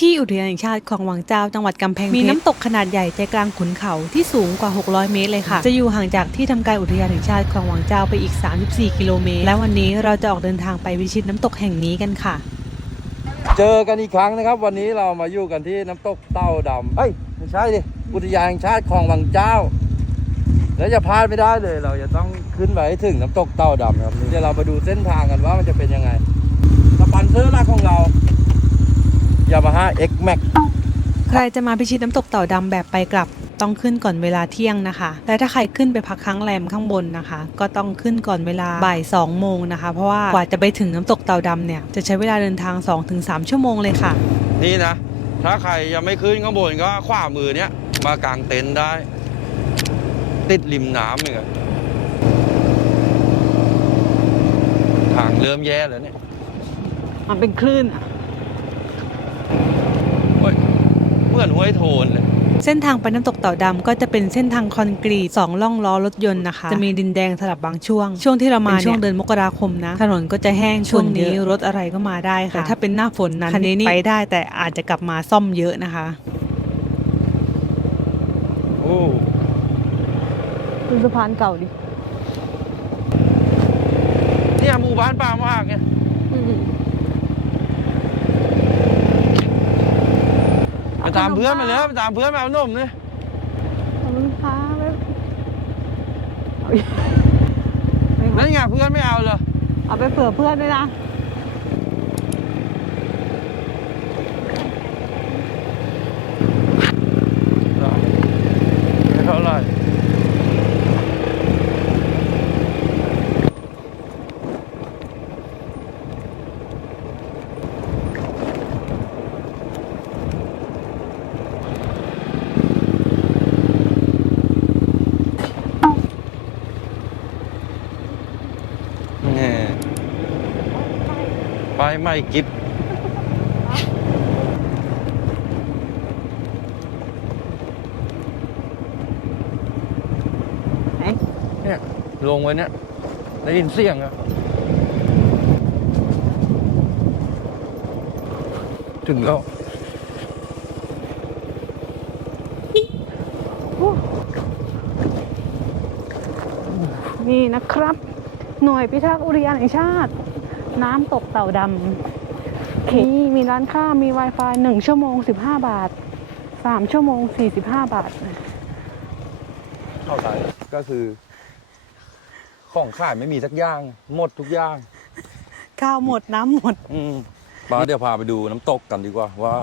ที่อุทยานแห่งชาติคลองวังเจ้าจังหวัดกำแพงเพชรมีน้ำตกขนาดใหญ่ใจกลางขุนเขาที่สูงกว่า 600 เมตรเลยค่ะ จะอยู่ห่างจากที่ทำการอุทยานแห่งชาติคลองวังเจ้าไปอีก 34 กิโลเมตร และวันนี้เราจะออกเดินทางไปวิชิตน้ำตกแห่งนี้กันค่ะ เจอกันอีกครั้งนะครับ วันนี้เรามาอยู่กันที่น้ำตกเต้าดำเอ้ยไม่ใช่ดิอุทยานแห่งชาติคลองวังเจ้าแล้วจะพลาดไม่ได้เลย เราจะต้องขึ้นไปให้ถึงน้ำตกเต้าดำครับเดี๋ยวเรามาดูเส้นทางกันว่ามันจะเป็นยังไงสปอนเซอร์หลักของเรา Yamaha X Max ใครจะมาพิชิตน้ำตกเต่าดำแบบไปกลับต้องขึ้นก่อนเวลาเที่ยงนะคะ และถ้าใครขึ้นไปพักค้างแรมข้างบนนะคะ ก็ต้องขึ้นก่อนเวลาบ่าย2โมงนะคะ เพราะว่ากว่าจะไปถึงน้ำตกเต่าดำเนี่ย จะใช้เวลาเดินทาง 2-3 ชั่วโมงเลยค่ะ นี่นะ ถ้าใครยังไม่ขึ้นข้างบนก็ขวามือเนี้ยมากางเต็นท์ได้ ติดริมน้ำเนี่ยทางเริ่มแย่แล้วเนี่ย มันเป็นคลื่นโอ้ย เหมือนห้วยโทนเลยเส้นทางไปน้ำตกเต่าดำก็จะเป็นเส้นทางคอนกรีตสองล่องล้อรถยนต์นะคะ จะมีดินแดงสลับบางช่วง ช่วงที่เรามาเนี่ยช่วงเดือนมกราคมนะ ถนนก็จะแห้งช่วงนี้รถอะไรก็มาได้ค่ะแต่ถ้าเป็นหน้าฝนนั้นคันนี้นี่ไปได้แต่อาจจะกลับมาซ่อมเยอะนะคะโอ้ดูสะพานเก่าดิเนี่ยหมู่บ้านป่ามากเนี่ยไป ตามเพื่อนมาแล้วไปตามเพื่อนมาเอานมเนี่ยขอบคุณค่ะนั่นไงเพื่อนไม่เอาเลยเอาไปเผื่อเพื่อนด้วยนะ ไม่เท่าไหร่แน่ ไปไม่กิบเนี่ยลงไว้เนี่ยได้ยินเสียงอะถึงแล้วนี่นะครับ หน่วยพิทักษ์อุทยานแห่งชาติ น้ำตกเต่าดำเขนี่มีร้านค้ามี Wi-Fi หนึ่งชั่วโมง15บาท3ชั่วโมง45บาท เข้าใจก็คือ ของขายไม่มีสักอย่าง หมดทุกอย่าง ข้าวหมดน้ำหมด อืมป้าเดี๋ยวพาไปดูน้ำตกกันดีกว่า ว่า